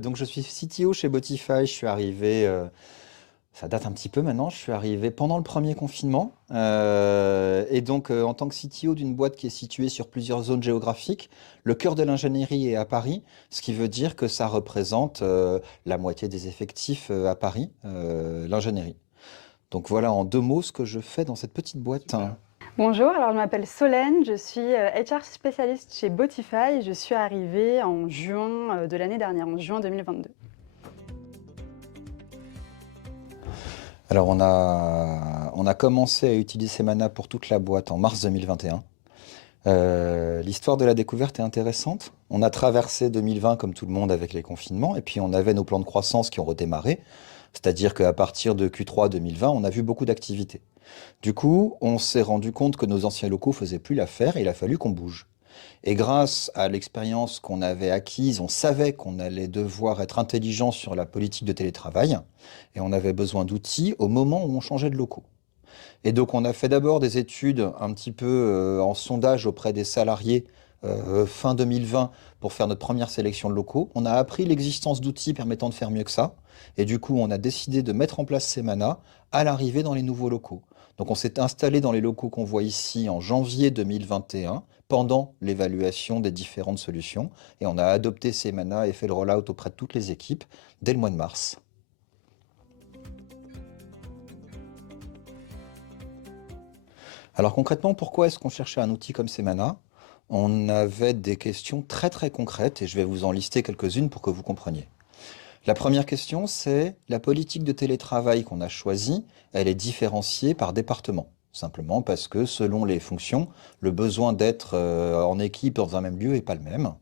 Donc je suis CTO chez Botify, je suis arrivé, ça date un petit peu maintenant, je suis arrivé pendant le premier confinement. Et donc en tant que CTO d'une boîte qui est située sur plusieurs zones géographiques, le cœur de l'ingénierie est à Paris, ce qui veut dire que ça représente la moitié des effectifs à Paris, l'ingénierie. Donc voilà en deux mots ce que je fais dans cette petite boîte. Super. Bonjour, alors je m'appelle Solène, je suis HR spécialiste chez Botify. Je suis arrivée en juin de l'année dernière, en juin 2022. Alors on a commencé à utiliser Semana pour toute la boîte en mars 2021. L'histoire de la découverte est intéressante. On a traversé 2020 comme tout le monde avec les confinements, et puis on avait nos plans de croissance qui ont redémarré. C'est-à-dire qu'à partir de Q3 2020, on a vu beaucoup d'activités. Du coup, on s'est rendu compte que nos anciens locaux faisaient plus l'affaire et il a fallu qu'on bouge. Et grâce à l'expérience qu'on avait acquise, on savait qu'on allait devoir être intelligent sur la politique de télétravail et on avait besoin d'outils au moment où on changeait de locaux. Et donc, on a fait d'abord des études un petit peu en sondage auprès des salariés fin 2020 pour faire notre première sélection de locaux. On a appris l'existence d'outils permettant de faire mieux que ça. Et du coup, on a décidé de mettre en place Semana à l'arrivée dans les nouveaux locaux. Donc, on s'est installé dans les locaux qu'on voit ici en janvier 2021 pendant l'évaluation des différentes solutions. Et on a adopté Semana et fait le rollout auprès de toutes les équipes dès le mois de mars. Alors concrètement, pourquoi est-ce qu'on cherchait un outil comme Semana? On avait des questions très très concrètes et je vais vous en lister quelques-unes pour que vous compreniez. La première question, c'est la politique de télétravail qu'on a choisie, elle est différenciée par département. Simplement parce que selon les fonctions, le besoin d'être en équipe dans un même lieu n'est pas le même.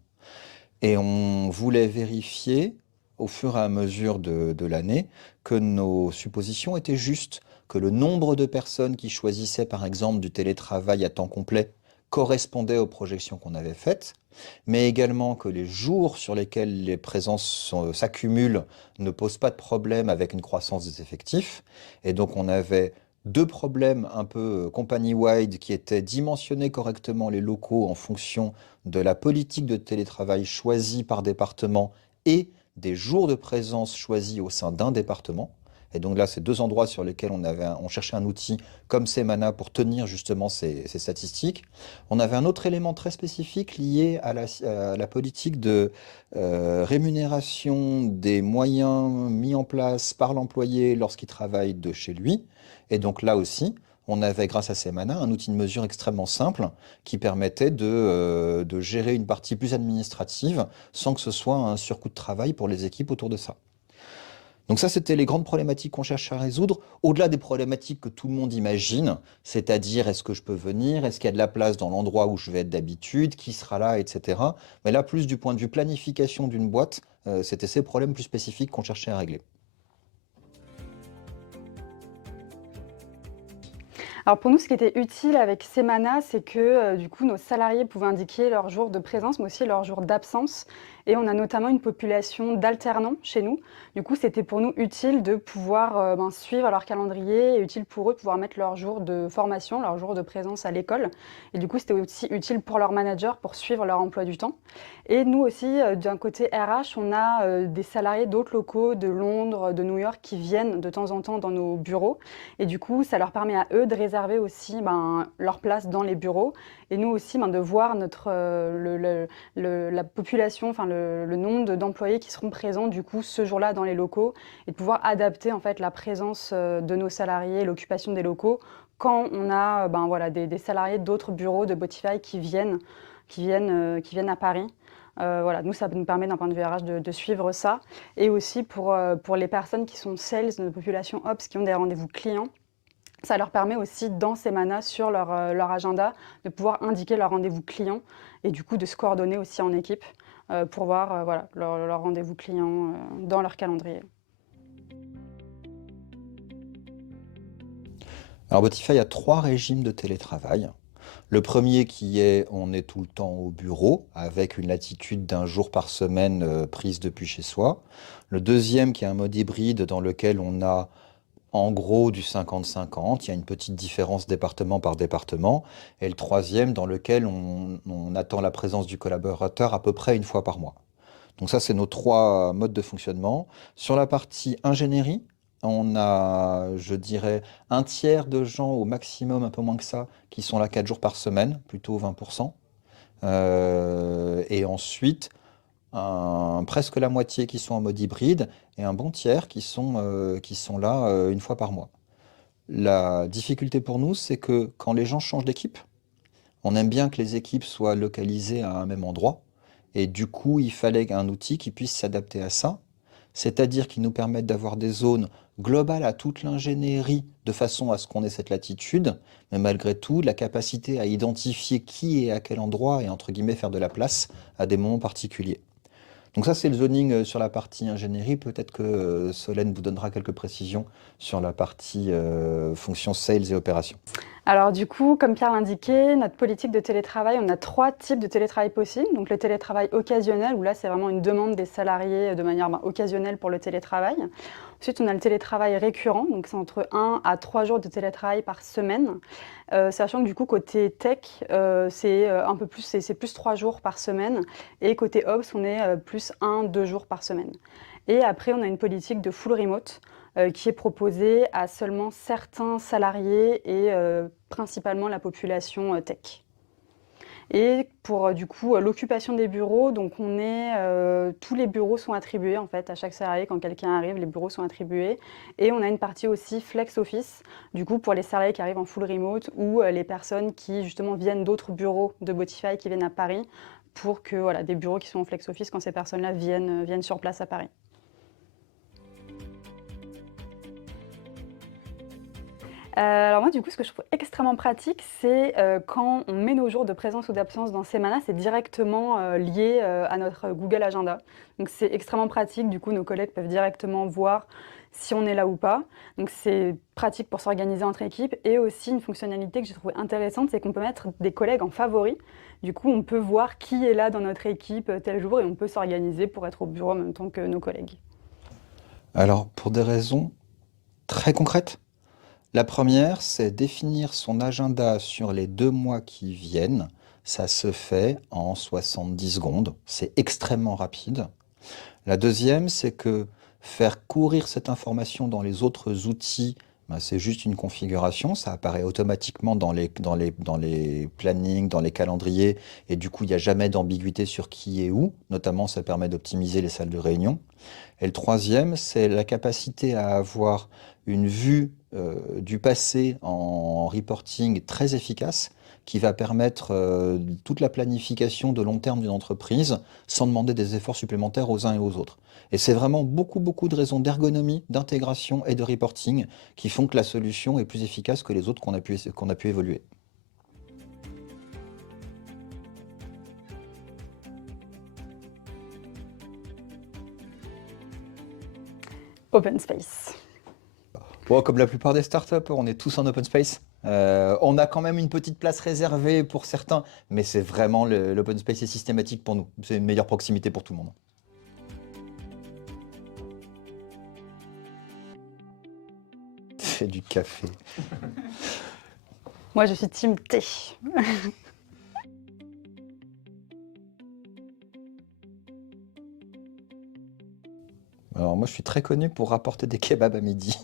Et on voulait vérifier au fur et à mesure de l'année que nos suppositions étaient justes, que le nombre de personnes qui choisissaient par exemple du télétravail à temps complet correspondait aux projections qu'on avait faites, mais également que les jours sur lesquels les présences s'accumulent ne posent pas de problème avec une croissance des effectifs. Et donc on avait deux problèmes un peu company-wide qui étaient dimensionner correctement les locaux en fonction de la politique de télétravail choisie par département et des jours de présence choisis au sein d'un département. Et donc là, c'est deux endroits sur lesquels on cherchait un outil comme Semana pour tenir justement ces statistiques. On avait un autre élément très spécifique lié à la politique de rémunération des moyens mis en place par l'employé lorsqu'il travaille de chez lui. Et donc là aussi, on avait, grâce à Semana, un outil de mesure extrêmement simple qui permettait de gérer une partie plus administrative sans que ce soit un surcoût de travail pour les équipes autour de ça. Donc ça, c'était les grandes problématiques qu'on cherche à résoudre, au-delà des problématiques que tout le monde imagine, c'est-à-dire est-ce que je peux venir, est-ce qu'il y a de la place dans l'endroit où je vais être d'habitude, qui sera là, etc. Mais là, plus du point de vue planification d'une boîte, c'était ces problèmes plus spécifiques qu'on cherchait à régler. Alors pour nous, ce qui était utile avec Semana, c'est que du coup, nos salariés pouvaient indiquer leurs jours de présence, mais aussi leurs jours d'absence. Et on a notamment une population d'alternants chez nous. Du coup, c'était pour nous utile de pouvoir suivre leur calendrier et utile pour eux de pouvoir mettre leurs jours de formation, leurs jours de présence à l'école. Et du coup, c'était aussi utile pour leurs managers pour suivre leur emploi du temps. Et nous aussi, d'un côté RH, on a des salariés d'autres locaux de Londres, de New York qui viennent de temps en temps dans nos bureaux. Et du coup, ça leur permet à eux de réserver aussi leur place dans les bureaux. Et nous aussi, de voir la population, enfin le nombre d'employés qui seront présents du coup ce jour-là dans les locaux et de pouvoir adapter en fait la présence de nos salariés, l'occupation des locaux quand on a des salariés d'autres bureaux de Botify qui viennent à Paris. Voilà, nous, ça nous permet d'un point de vue RH de suivre ça. Et aussi pour les personnes qui sont sales de population Ops, qui ont des rendez-vous clients, ça leur permet aussi dans Semana, sur leur agenda, de pouvoir indiquer leur rendez-vous client et du coup de se coordonner aussi en équipe pour voir leur rendez-vous client dans leur calendrier. Alors Botify a trois régimes de télétravail. Le premier qui est on est tout le temps au bureau avec une latitude d'un jour par semaine prise depuis chez soi. Le deuxième qui est un mode hybride dans lequel on a en gros du 50-50, il y a une petite différence département par département. Et le troisième dans lequel on attend la présence du collaborateur à peu près une fois par mois. Donc ça, c'est nos 3 modes de fonctionnement. Sur la partie ingénierie, on a, je dirais, un tiers de gens au maximum, un peu moins que ça, qui sont là 4 jours par semaine, plutôt 20%. Et ensuite, presque la moitié qui sont en mode hybride et un bon tiers qui sont là une fois par mois. La difficulté pour nous, c'est que quand les gens changent d'équipe, on aime bien que les équipes soient localisées à un même endroit. Et du coup, il fallait un outil qui puisse s'adapter à ça, c'est-à-dire qui nous permette d'avoir des zones globales à toute l'ingénierie de façon à ce qu'on ait cette latitude, mais malgré tout, la capacité à identifier qui est à quel endroit et entre guillemets faire de la place à des moments particuliers. Donc ça, c'est le zoning sur la partie ingénierie. Peut-être que Solène vous donnera quelques précisions sur la partie fonction sales et opérations. Alors du coup, comme Pierre l'indiquait, notre politique de télétravail, on a 3 types de télétravail possibles. Donc le télétravail occasionnel, où là c'est vraiment une demande des salariés de manière occasionnelle pour le télétravail. Ensuite, on a le télétravail récurrent, donc c'est entre 1 à 3 jours de télétravail par semaine. Sachant que du coup, côté tech, c'est un peu plus, c'est plus 3 jours par semaine. Et côté Ops, on est plus 1-2 jours par semaine. Et après, on a une politique de full remote qui est proposée à seulement certains salariés et principalement la population tech. Et pour du coup l'occupation des bureaux, donc tous les bureaux sont attribués en fait à chaque salarié. Quand quelqu'un arrive, les bureaux sont attribués. Et on a une partie aussi flex office, du coup pour les salariés qui arrivent en full remote ou les personnes qui justement viennent d'autres bureaux de Botify qui viennent à Paris pour que voilà, des bureaux qui sont en flex office quand ces personnes-là viennent sur place à Paris. Alors moi, du coup, ce que je trouve extrêmement pratique, c'est quand on met nos jours de présence ou d'absence dans Semana, c'est directement lié à notre Google Agenda. Donc c'est extrêmement pratique. Du coup, nos collègues peuvent directement voir si on est là ou pas. Donc c'est pratique pour s'organiser entre équipes. Et aussi une fonctionnalité que j'ai trouvée intéressante, c'est qu'on peut mettre des collègues en favoris. Du coup, on peut voir qui est là dans notre équipe tel jour et on peut s'organiser pour être au bureau en même temps que nos collègues. Alors, pour des raisons très concrètes, la première, c'est définir son agenda sur les 2 mois qui viennent. Ça se fait en 70 secondes. C'est extrêmement rapide. La deuxième, c'est que faire courir cette information dans les autres outils, ben, c'est juste une configuration. Ça apparaît automatiquement dans les plannings, dans les calendriers. Et du coup, il n'y a jamais d'ambiguïté sur qui est où. Notamment, ça permet d'optimiser les salles de réunion. Et le troisième, c'est la capacité à avoir une vue du passé en reporting très efficace qui va permettre toute la planification de long terme d'une entreprise sans demander des efforts supplémentaires aux uns et aux autres. Et c'est vraiment beaucoup, beaucoup de raisons d'ergonomie, d'intégration et de reporting qui font que la solution est plus efficace que les autres qu'on a pu évoluer. Open Space. Bon, comme la plupart des startups, on est tous en open space. On a quand même une petite place réservée pour certains, mais c'est vraiment l'open space est systématique pour nous. C'est une meilleure proximité pour tout le monde. C'est du café. Moi, je suis team thé. Alors moi, je suis très connu pour rapporter des kebabs à midi.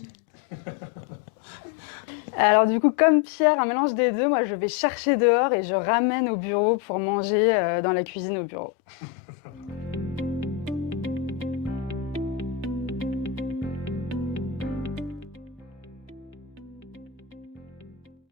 Alors du coup, comme Pierre, un mélange des deux, moi je vais chercher dehors et je ramène au bureau pour manger dans la cuisine au bureau.